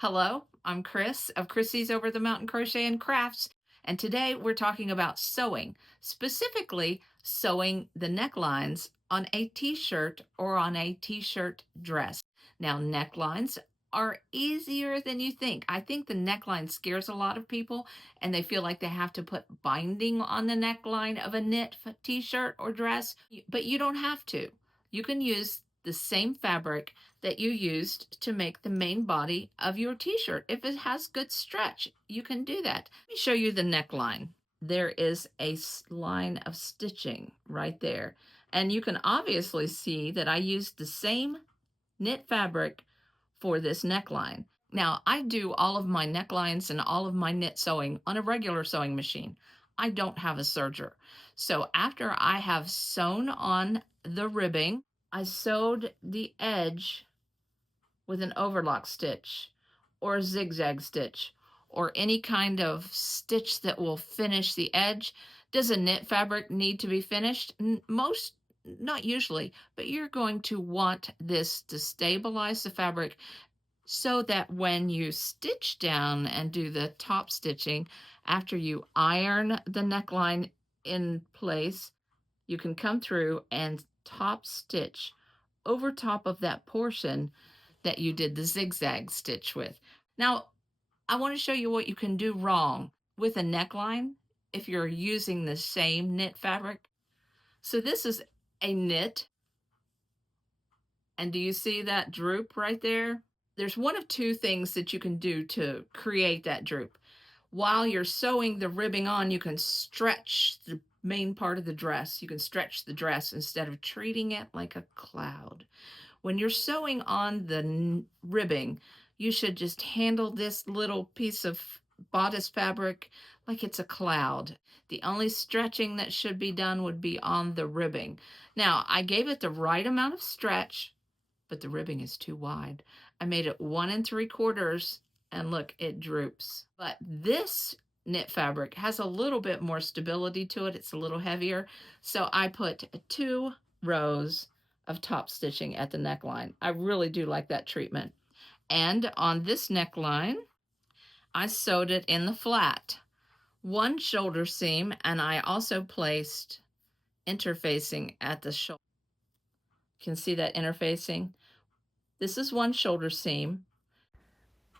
Hello, I'm Chris of Chrissy's Over the Mountain Crochet and Crafts, and today we're talking about sewing, specifically sewing the necklines on a t-shirt or on a t-shirt dress. Now, necklines are easier than you think. I think the neckline scares a lot of people and they feel like they have to put binding on the neckline of a knit t-shirt or dress, but you don't have to. You can use the same fabric that you used to make the main body of your t-shirt. If it has good stretch, you can do that. Let me show you the neckline. There is a line of stitching right there. And you can obviously see that I used the same knit fabric for this neckline. Now, I do all of my necklines and all of my knit sewing on a regular sewing machine. I don't have a serger. So after I have sewn on the ribbing, I sewed the edge with an overlock stitch or a zigzag stitch or any kind of stitch that will finish the edge. Does a knit fabric need to be finished? Most, not usually, but you're going to want this to stabilize the fabric so that when you stitch down and do the top stitching, after you iron the neckline in place, you can come through and top stitch over top of that portion that you did the zigzag stitch with. Now, I want to show you what you can do wrong with a neckline if you're using the same knit fabric. So this is a knit, and do you see that droop right there? There's one of two things that you can do to create that droop. While you're sewing the ribbing on, you can stretch the main part of the dress. You can stretch the dress instead of treating it like a cloud. When you're sewing on the ribbing, you should just handle this little piece of bodice fabric like it's a cloud. The only stretching that should be done would be on the ribbing. Now, I gave it the right amount of stretch, but the ribbing is too wide. I made it 1 3/4, and look, it droops. But this knit fabric has a little bit more stability to it. It's a little heavier. So I put 2 rows of top stitching at the neckline. I really do like that treatment. And on this neckline, I sewed it in the flat. 1 shoulder seam, and I also placed interfacing at the shoulder. You can see that interfacing. This is 1 shoulder seam.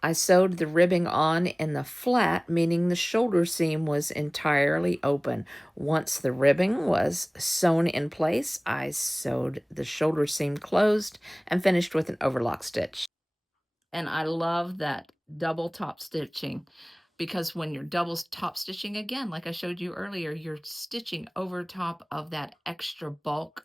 I sewed the ribbing on in the flat, meaning the shoulder seam was entirely open. Once the ribbing was sewn in place, I sewed the shoulder seam closed and finished with an overlock stitch. And I love that double top stitching because when you're double top stitching again, like I showed you earlier, you're stitching over top of that extra bulk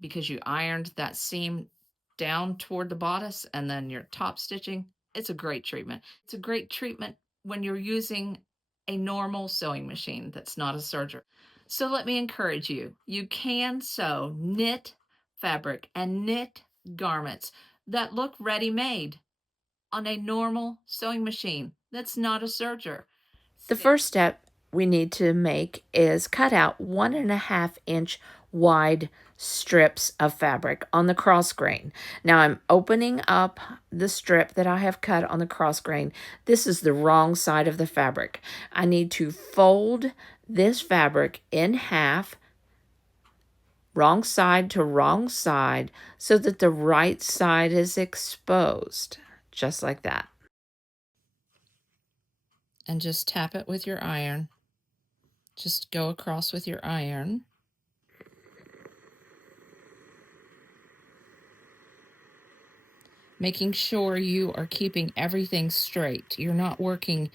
because you ironed that seam down toward the bodice and then you're top stitching. It's a great treatment. It's a great treatment when you're using a normal sewing machine that's not a serger. So let me encourage you. You can sew knit fabric and knit garments that look ready-made on a normal sewing machine that's not a serger. The first step we need to make is cut out 1.5-inch wide strips of fabric on the cross grain. Now I'm opening up the strip that I have cut on the cross grain. This is the wrong side of the fabric. I need to fold this fabric in half, wrong side to wrong side, so that the right side is exposed, just like that. And just tap it with your iron. Just go across with your iron. Making sure you are keeping everything straight. You're not working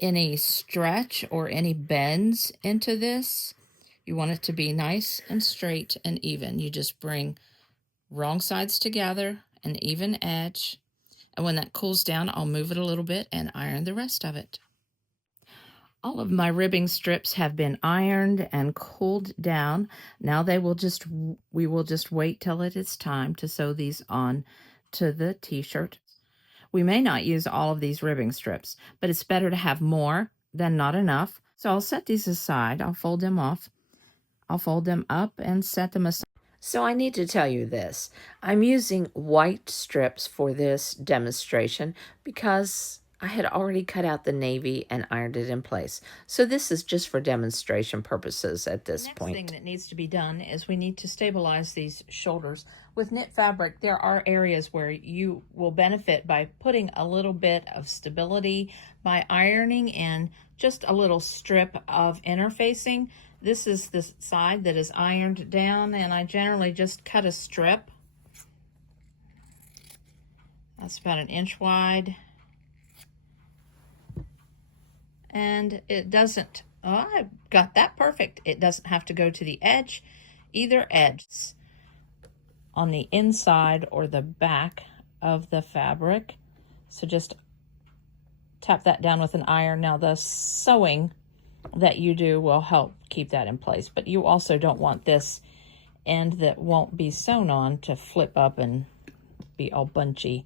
any stretch or any bends into this. You want it to be nice and straight and even. You just bring wrong sides together, an even edge. And when that cools down, I'll move it a little bit and iron the rest of it. All of my ribbing strips have been ironed and cooled down. Now we will just wait till it is time to sew these on to the t-shirt. We may not use all of these ribbing strips, but it's better to have more than not enough. So I'll set these aside. I'll fold them off. I'll fold them up and set them aside. So I need to tell you this. I'm using white strips for this demonstration because I had already cut out the navy and ironed it in place. So this is just for demonstration purposes at this point. The next thing that needs to be done is we need to stabilize these shoulders. With knit fabric, there are areas where you will benefit by putting a little bit of stability by ironing in just a little strip of interfacing. This is the side that is ironed down, and I generally just cut a strip. That's about 1 inch wide. And it doesn't, oh, I got that perfect. It doesn't have to go to the edge, either edge. On the inside or the back of the fabric. So just tap that down with an iron. Now the sewing that you do will help keep that in place, but you also don't want this end that won't be sewn on to flip up and be all bunchy.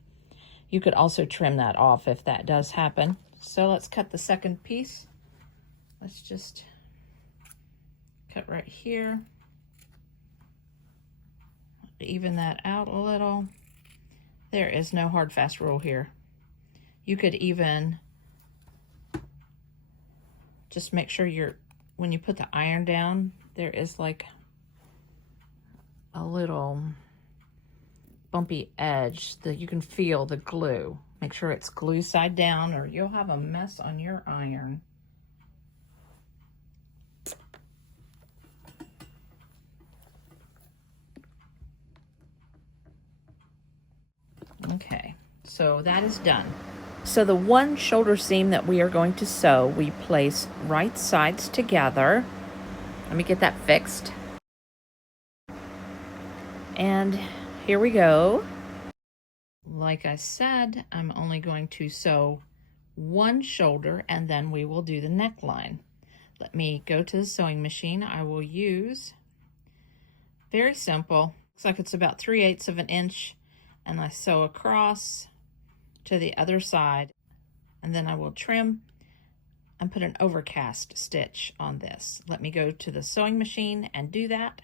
You could also trim that off if that does happen. So let's cut the second piece. Let's just cut right here. Even that out a little. There is no hard fast rule here. You could even just make sure when you put the iron down, there is like a little bumpy edge that you can feel the glue. Make sure it's glue side down or you'll have a mess on your iron. Okay, so that is done. So the one shoulder seam that we are going to sew, we place right sides together. Let me get that fixed. And here we go. Like I said, I'm only going to sew one shoulder and then we will do the neckline. Let me go to the sewing machine. I will use, very simple, looks like it's about 3/8 of an inch, and I sew across to the other side, and then I will trim and put an overcast stitch on this. Let me go to the sewing machine and do that.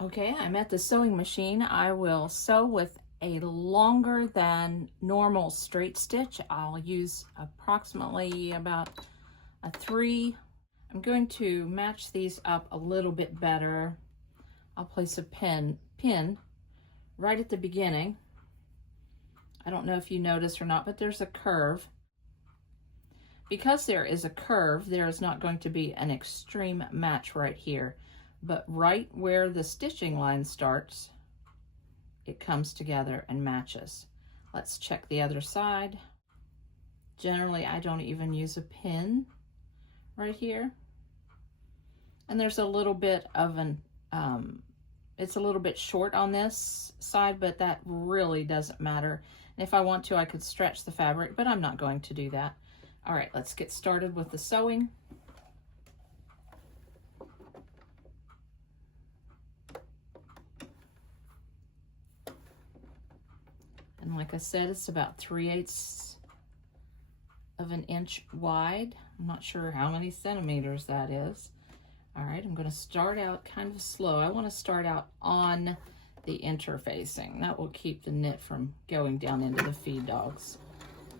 Okay, I'm at the sewing machine. I will sew with a longer than normal straight stitch. I'll use approximately about a 3. I'm going to match these up a little bit better. I'll place a pin right at the beginning. I don't know if you notice or not, but there's a curve. Because there is a curve, there is not going to be an extreme match right here. But right where the stitching line starts, it comes together and matches. Let's check the other side. Generally, I don't even use a pin right here. And there's a little bit of an, it's a little bit short on this side, but that really doesn't matter. And if I want to, I could stretch the fabric, but I'm not going to do that. All right, let's get started with the sewing. And like I said, it's about 3/8 of an inch wide. I'm not sure how many centimeters that is. All right, I'm going to start out kind of slow. I want to start out on the interfacing. That will keep the knit from going down into the feed dogs.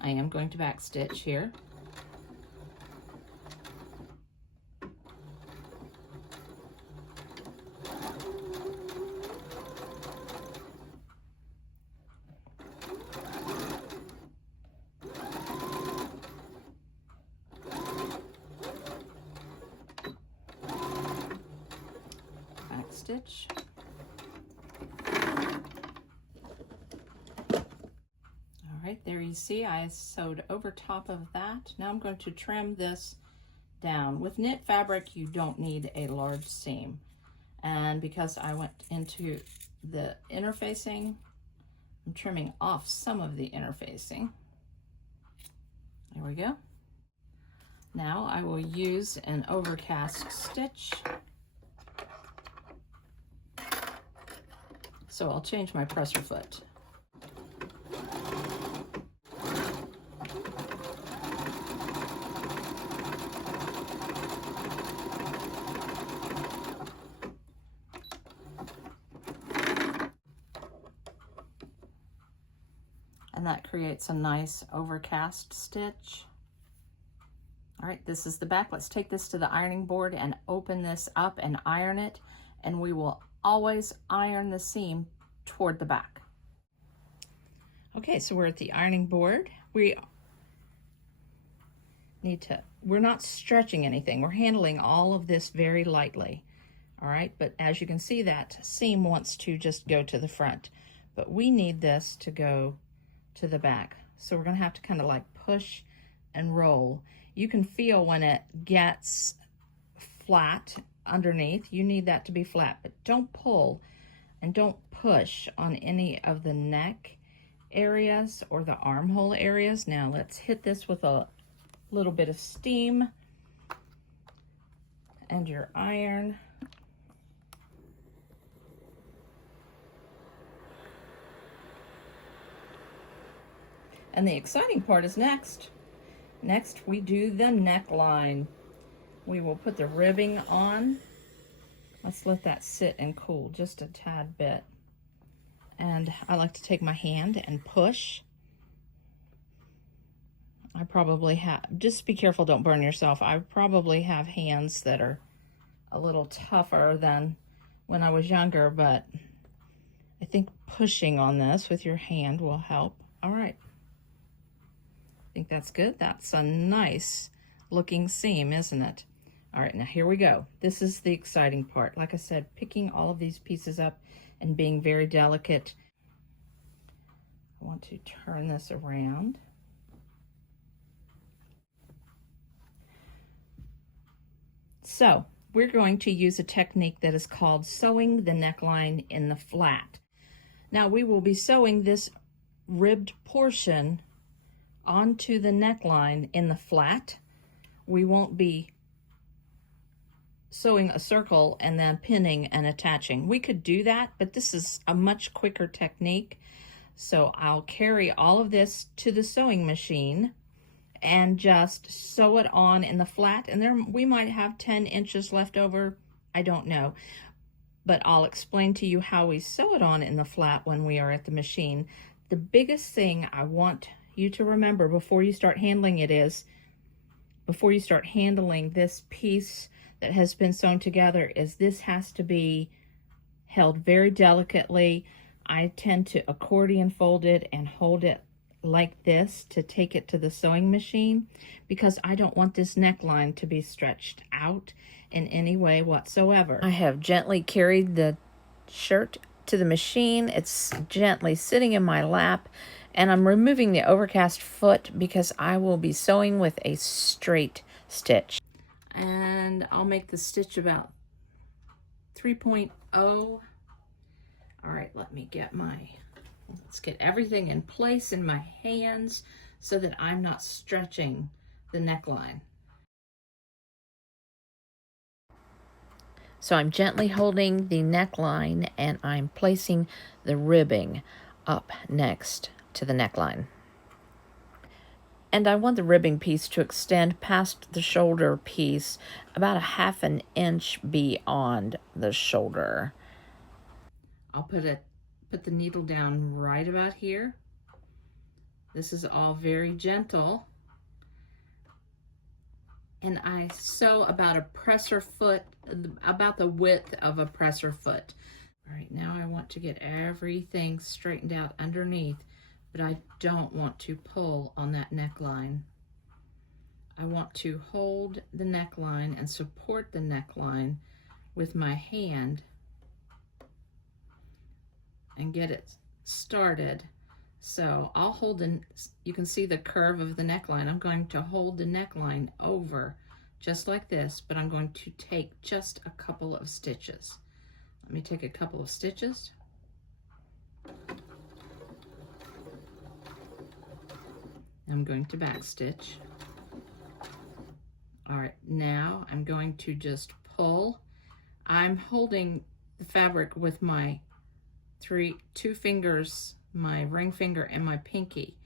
I am going to back stitch here. Back stitch. Right there, you see I sewed over top of that. Now I'm going to trim this down. With knit fabric, you don't need a large seam. And because I went into the interfacing, I'm trimming off some of the interfacing. There we go. Now I will use an overcast stitch. So I'll change my presser foot. and that creates a nice overcast stitch. All right, this is the back. Let's take this to the ironing board and open this up and iron it, and we will always iron the seam toward the back. Okay, so we're at the ironing board. We're not stretching anything. We're handling all of this very lightly. All right, but as you can see, that seam wants to just go to the front, but we need this to go to the back. So we're gonna have to kind of like push and roll. You can feel when it gets flat underneath, you need that to be flat, but don't pull and don't push on any of the neck areas or the armhole areas. Now let's hit this with a little bit of steam and your iron. And the exciting part is next. Next, we do the neckline. We will put the ribbing on. Let's let that sit and cool just a tad bit. And I like to take my hand and push. I probably have, just be careful, don't burn yourself. I probably have hands that are a little tougher than when I was younger, but I think pushing on this with your hand will help. All right. I think that's good. That's a nice looking seam, isn't it? All right, now here we go. This is the exciting part. Like I said, picking all of these pieces up and being very delicate. I want to turn this around. So we're going to use a technique that is called sewing the neckline in the flat. Now we will be sewing this ribbed portion onto the neckline in the flat. We won't be sewing a circle and then pinning and attaching. We could do that, but this is a much quicker technique. So I'll carry all of this to the sewing machine and just sew it on in the flat. And there we might have 10 inches left over. I don't know. But I'll explain to you how we sew it on in the flat when we are at the machine. The biggest thing I want you to remember before you start handling it is, before you start handling this piece that has been sewn together, is this has to be held very delicately. I tend to accordion fold it and hold it like this to take it to the sewing machine, because I don't want this neckline to be stretched out in any way whatsoever. I have gently carried the shirt to the machine. It's gently sitting in my lap, and I'm removing the overcast foot because I will be sewing with a straight stitch. And I'll make the stitch about 3.0. All right, let's get everything in place in my hands so that I'm not stretching the neckline. So I'm gently holding the neckline and I'm placing the ribbing up next to the neckline. And I want the ribbing piece to extend past the shoulder piece about 1/2 inch beyond the shoulder. I'll put the needle down right about here. This is all very gentle. And I sew about a presser foot, about the width of a presser foot. All right, now I want to get everything straightened out underneath, but I don't want to pull on that neckline. I want to hold the neckline and support the neckline with my hand and get it started. So I'll hold, you can see the curve of the neckline. I'm going to hold the neckline over just like this, but I'm going to take just a couple of stitches. Let me take a couple of stitches. I'm going to back stitch. All right, now I'm going to just pull. I'm holding the fabric with my two fingers, my ring finger and my pinky.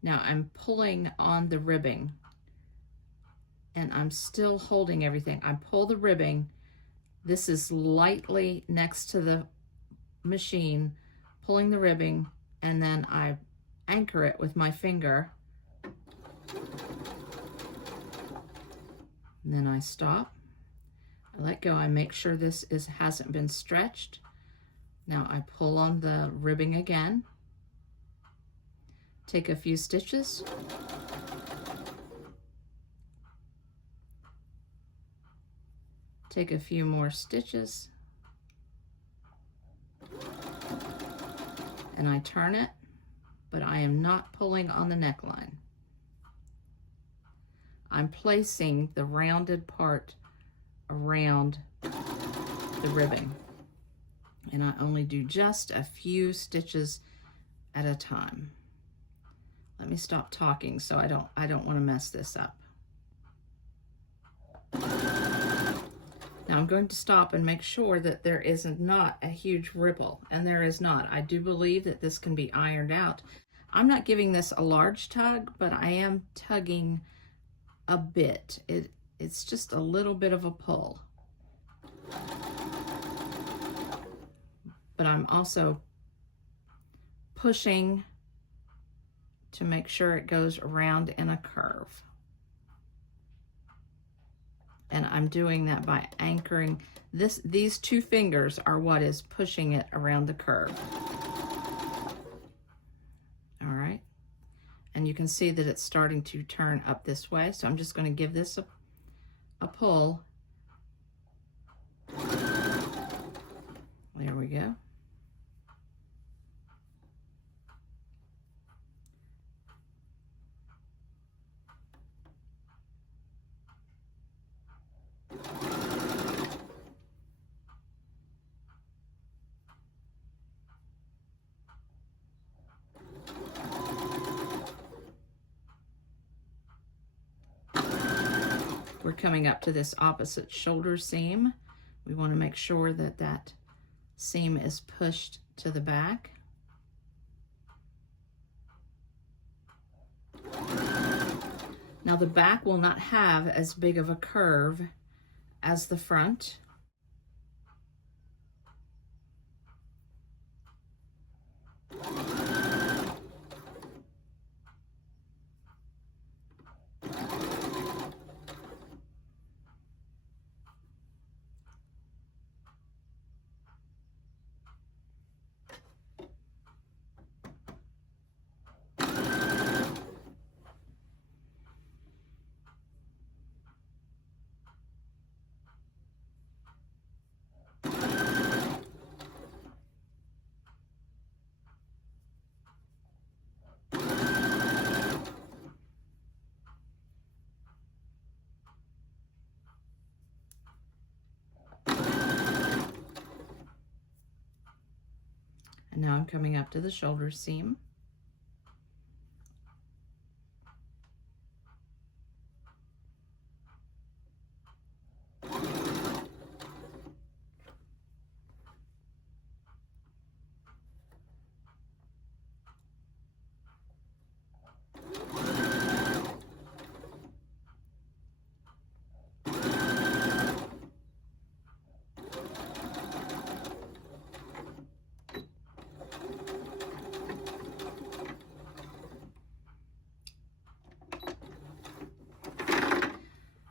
Now I'm pulling on the ribbing and I'm still holding everything. I pull the ribbing. This is lightly next to the machine, pulling the ribbing, and then I anchor it with my finger. And then I stop. I let go. I make sure this hasn't been stretched. Now I pull on the ribbing again. Take a few stitches. Take a few more stitches. And I turn it, but I am not pulling on the neckline. I'm placing the rounded part around the ribbing. And I only do just a few stitches at a time. Let me stop talking so I don't want to mess this up. Now I'm going to stop and make sure that there is not a huge ripple, and there is not. I do believe that this can be ironed out. I'm not giving this a large tug, but I am tugging a bit. It's just a little bit of a pull. But I'm also pushing to make sure it goes around in a curve. And I'm doing that by anchoring this. These two fingers are what is pushing it around the curve. All right. And you can see that it's starting to turn up this way. So I'm just going to give this a pull. There we go. We're coming up to this opposite shoulder seam. We want to make sure that that seam is pushed to the back. Now the back will not have as big of a curve as the front. And now I'm coming up to the shoulder seam.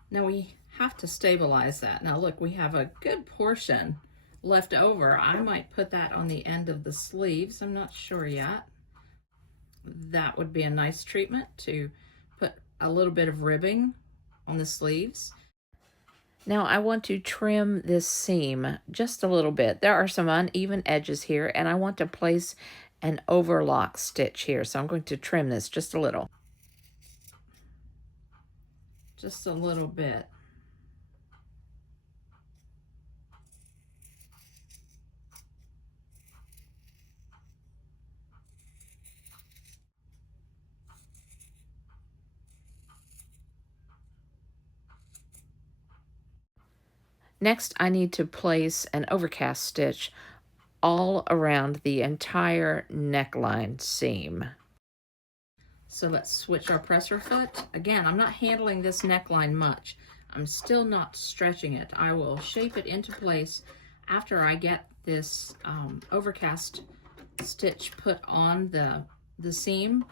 Now we have to stabilize that. Now look, we have a good portion left over. I might put that on the end of the sleeves. I'm not sure yet. That would be a nice treatment, to put a little bit of ribbing on the sleeves. Now I want to trim this seam just a little bit. There are some uneven edges here, and I want to place an overlock stitch here. So I'm going to trim this just a little. Just a little bit. Next, I need to place an overcast stitch all around the entire neckline seam. So let's switch our presser foot. Again, I'm not handling this neckline much. I'm still not stretching it. I will shape it into place after I get this overcast stitch put on the the seam.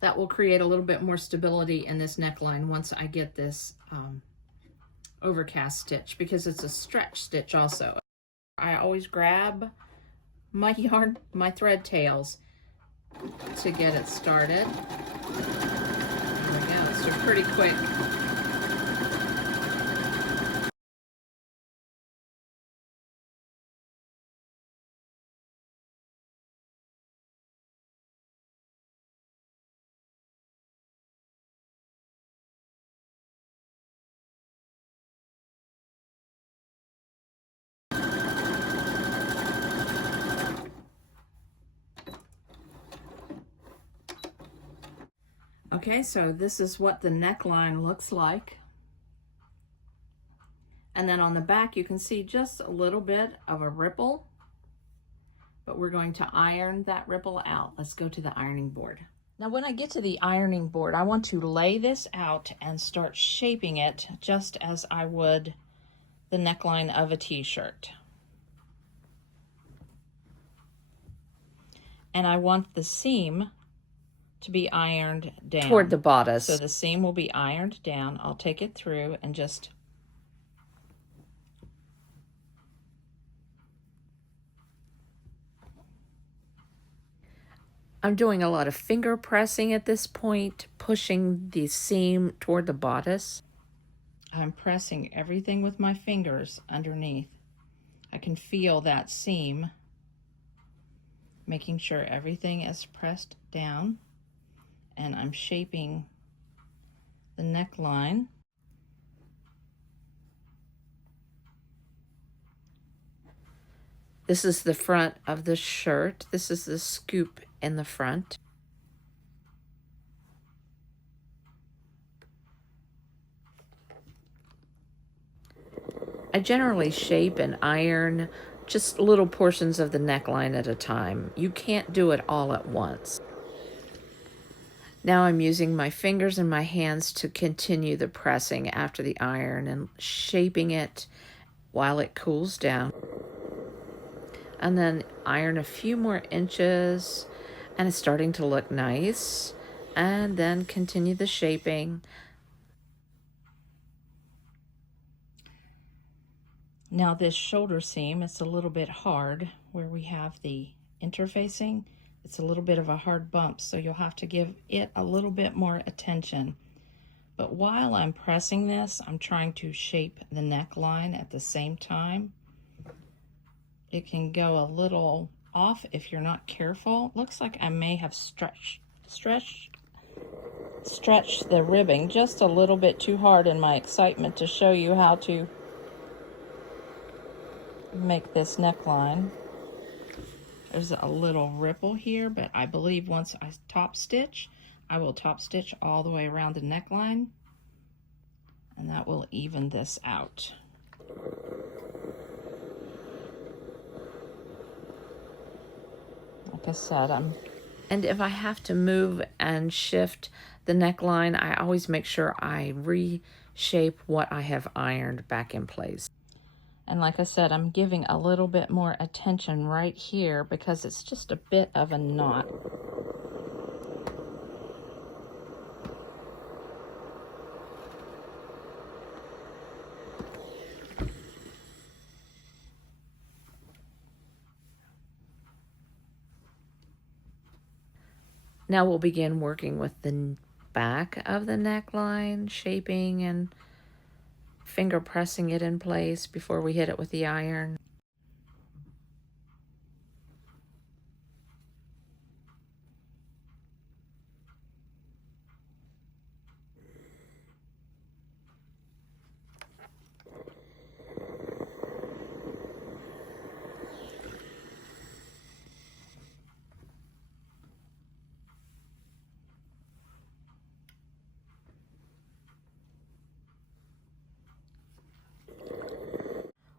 That will create a little bit more stability in this neckline once I get this overcast stitch, because it's a stretch stitch also. I always grab my yarn, my thread tails to get it started. There we go, so pretty quick. Okay, so this is what the neckline looks like. And then on the back, you can see just a little bit of a ripple, but we're going to iron that ripple out. Let's go to the ironing board. Now, when I get to the ironing board, I want to lay this out and start shaping it just as I would the neckline of a t-shirt. And I want the seam to be ironed down toward the bodice. So the seam will be ironed down. I'll take it through and just I'm doing a lot of finger pressing at this point, pushing the seam toward the bodice. I'm pressing everything with my fingers underneath. I can feel that seam, making sure everything is pressed down. And I'm shaping the neckline. This is the front of the shirt. This is the scoop in the front. I generally shape and iron just little portions of the neckline at a time. You can't do it all at once. Now I'm using my fingers and my hands to continue the pressing after the iron and shaping it while it cools down. And then iron a few more inches, and it's starting to look nice. And then continue the shaping. Now this shoulder seam, it's a little bit hard where we have the interfacing. It's a little bit of a hard bump, so you'll have to give it a little bit more attention. But while I'm pressing this, I'm trying to shape the neckline at the same time. It can go a little off if you're not careful. Looks like I may have stretched the ribbing just a little bit too hard in my excitement to show you how to make this neckline. There's a little ripple here, but I believe once I top stitch, I will top stitch all the way around the neckline, and that will even this out. Like I said, and if I have to move and shift the neckline, I always make sure I reshape what I have ironed back in place. And like I said, I'm giving a little bit more attention right here because it's just a bit of a knot. Now we'll begin working with the back of the neckline, shaping and finger pressing it in place before we hit it with the iron.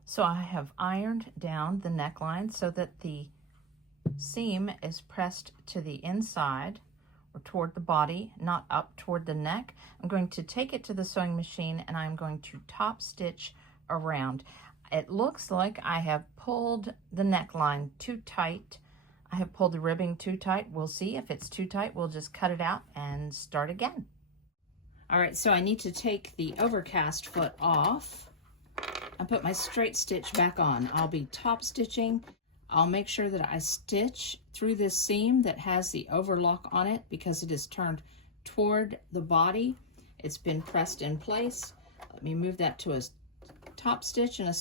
So I have ironed down the neckline so that the seam is pressed to the inside or toward the body, not up toward the neck. I'm going to take it to the sewing machine and I'm going to top stitch around. It looks like I have pulled the neckline too tight. I have pulled the ribbing too tight. We'll see. If it's too tight, we'll just cut it out and start again. All right, so I need to take the overcast foot off and put my straight stitch back on. I'll be top stitching. I'll make sure that I stitch through this seam that has the overlock on it because it is turned toward the body. It's been pressed in place. Let me move that to a top stitch, and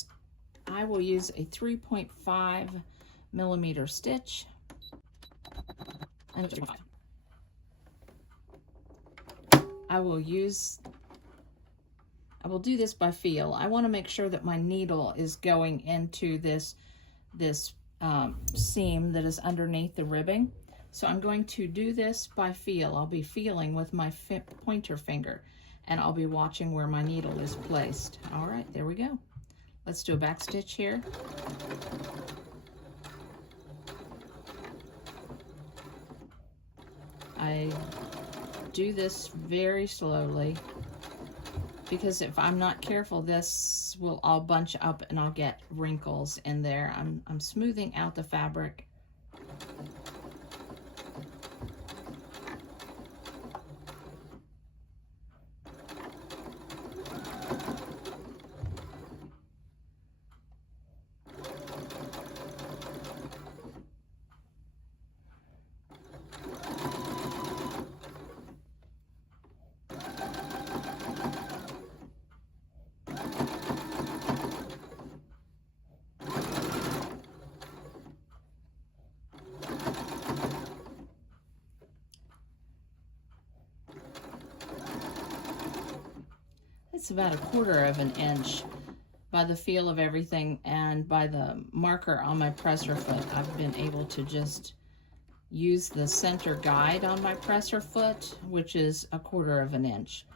I will use a 3.5 millimeter stitch. And I will do this by feel. I want to make sure that my needle is going into this seam that is underneath the ribbing. So I'm going to do this by feel. I'll be feeling with my pointer finger, and I'll be watching where my needle is placed. All right, there we go. Let's do a back stitch here. I do this very slowly because if I'm not careful, this will all bunch up and I'll get wrinkles in there. I'm smoothing out the fabric. It's about 1/4 of an inch by the feel of everything, and by the marker on my presser foot, I've been able to just use the center guide on my presser foot, which is 1/4 of an inch.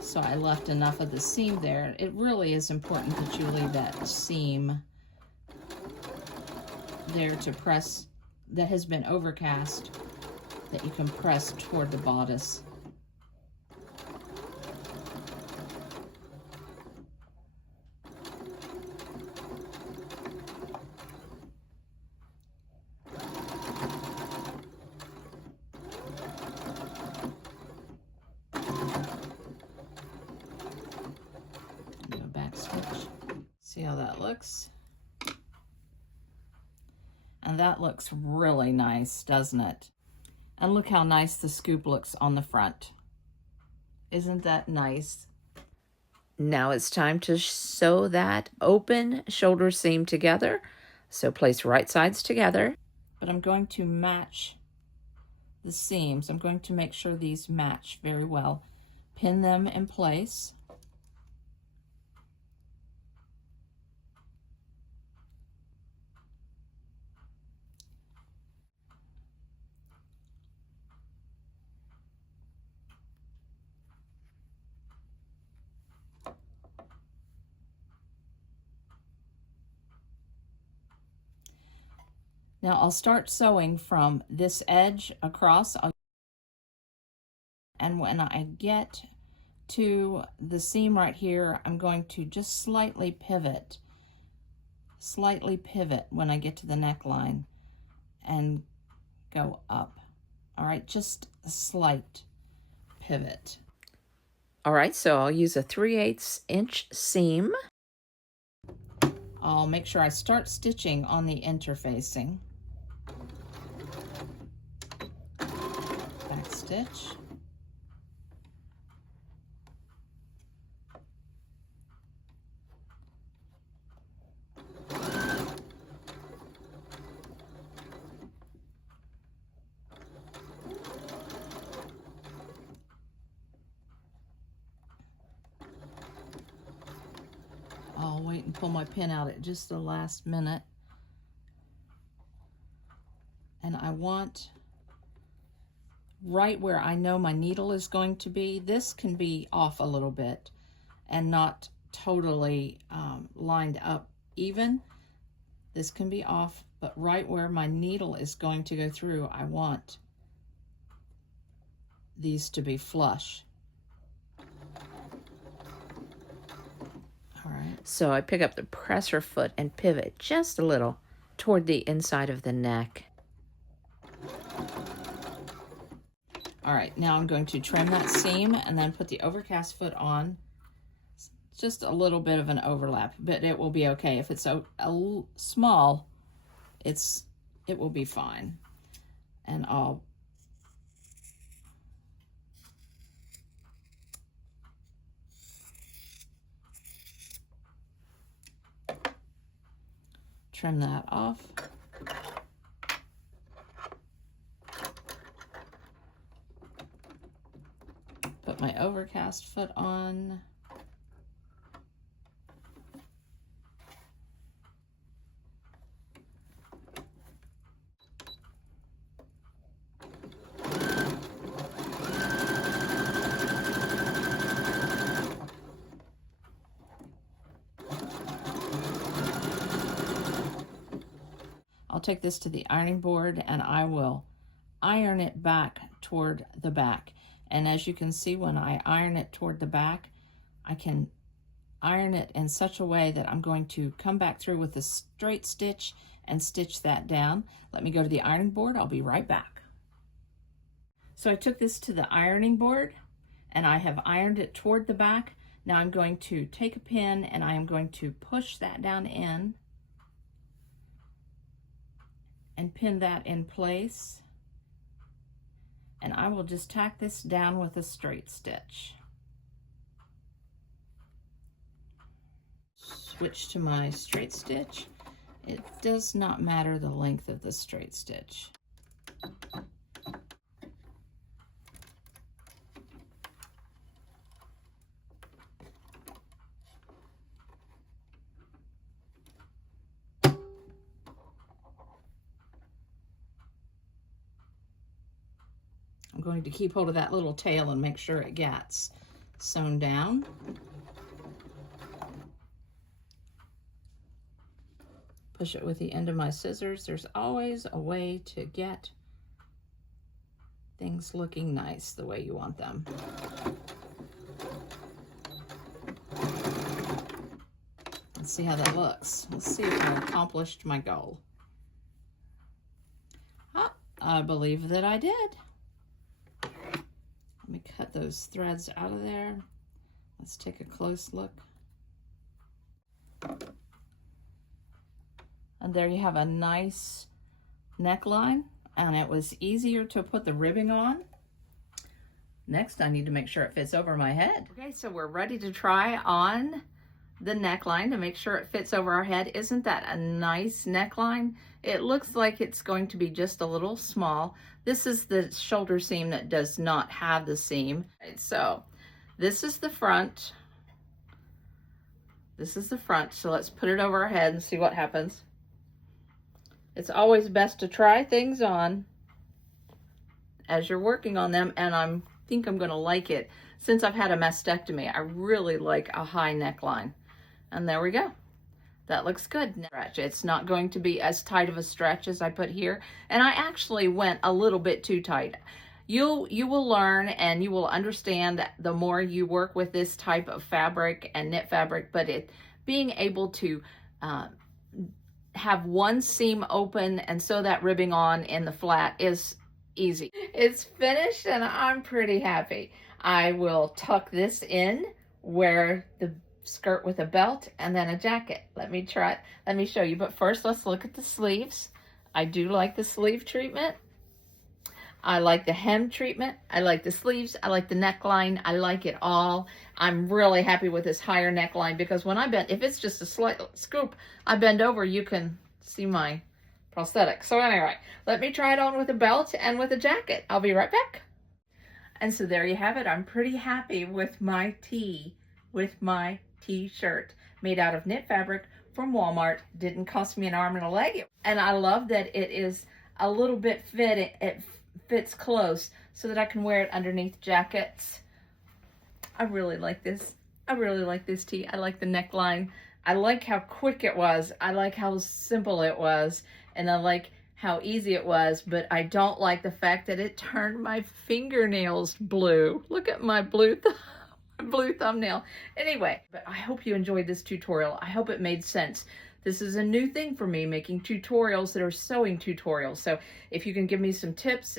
So I left enough of the seam there. It really is important that you leave that seam there to press, that has been overcast, that you can press toward the bodice. See how that looks? And that looks really nice, doesn't it? And look how nice the scoop looks on the front. Isn't that nice? Now it's time to sew that open shoulder seam together. So place right sides together. But I'm going to match the seams. I'm going to make sure these match very well. Pin them in place. Now I'll start sewing from this edge across, and when I get to the seam right here, I'm going to just slightly pivot when I get to the neckline and go up. All right, just a slight pivot. All right, so I'll use a 3/8 inch seam. I'll make sure I start stitching on the interfacing. Back stitch. I'll wait and pull my pin out at just the last minute. And I want right where I know my needle is going to be. This can be off a little bit and not totally lined up even. This can be off, but right where my needle is going to go through, I want these to be flush. All right. So I pick up the presser foot and pivot just a little toward the inside of the neck. All right, now I'm going to trim that seam and then put the overcast foot on. Just a little bit of an overlap, but it will be okay. If it's a small, it will be fine. And I'll trim that off. Put my overcast foot on. I'll take this to the ironing board and I will iron it back toward the back. And as you can see, when I iron it toward the back, I can iron it in such a way that I'm going to come back through with a straight stitch and stitch that down. Let me go to the ironing board. I'll be right back. So I took this to the ironing board and I have ironed it toward the back. Now I'm going to take a pin and I am going to push that down in and pin that in place. And I will just tack this down with a straight stitch. Switch to my straight stitch. It does not matter the length of the straight stitch. I'm going to keep hold of that little tail and make sure it gets sewn down. Push it with the end of my scissors. There's always a way to get things looking nice the way you want them. Let's see how that looks. Let's see if I accomplished my goal. Ah, I believe that I did. Let me cut those threads out of there. Let's take a close look. And there you have a nice neckline, and it was easier to put the ribbing on. Next, I need to make sure it fits over my head. Okay, so we're ready to try on the neckline to make sure it fits over our head. Isn't that a nice neckline? It looks like it's going to be just a little small. This is the shoulder seam that does not have the seam. Right, so this is the front. This is the front. So let's put it over our head and see what happens. It's always best to try things on as you're working on them, and I think I'm going to like it. Since I've had a mastectomy, I really like a high neckline. And there we go. That looks good. It's not going to be as tight of a stretch as I put here. And I actually went a little bit too tight. You will learn and you will understand the more you work with this type of fabric and knit fabric, but being able to have one seam open and sew that ribbing on in the flat is easy. It's finished and I'm pretty happy. I will tuck this in, wear the skirt with a belt and then a jacket. Let me try it. Let me show you. But first, let's look at the sleeves. I do like the sleeve treatment. I like the hem treatment. I like the sleeves. I like the neckline. I like it all. I'm really happy with this higher neckline because when I bend, if it's just a slight scoop, I bend over, you can see my prosthetic. So anyway, let me try it on with a belt and with a jacket. I'll be right back. And so there you have it. I'm pretty happy with my tee, with my t-shirt made out of knit fabric from Walmart. Didn't cost me an arm and a leg. And I love that it is a little bit fitted. It fits close so that I can wear it underneath jackets. I really like this. I really like this tee. I like the neckline. I like how quick it was. I like how simple it was. And I like how easy it was, but I don't like the fact that it turned my fingernails blue. Look at my blue thumbnail. Anyway, but I hope you enjoyed this tutorial. I hope it made sense. This is a new thing for me, making tutorials that are sewing tutorials. So if you can give me some tips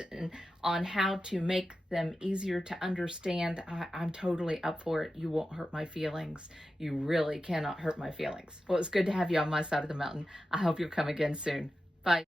on how to make them easier to understand, I'm totally up for it. You won't hurt my feelings. You really cannot hurt my feelings. Well, it's good to have you on my side of the mountain. I hope you'll come again soon.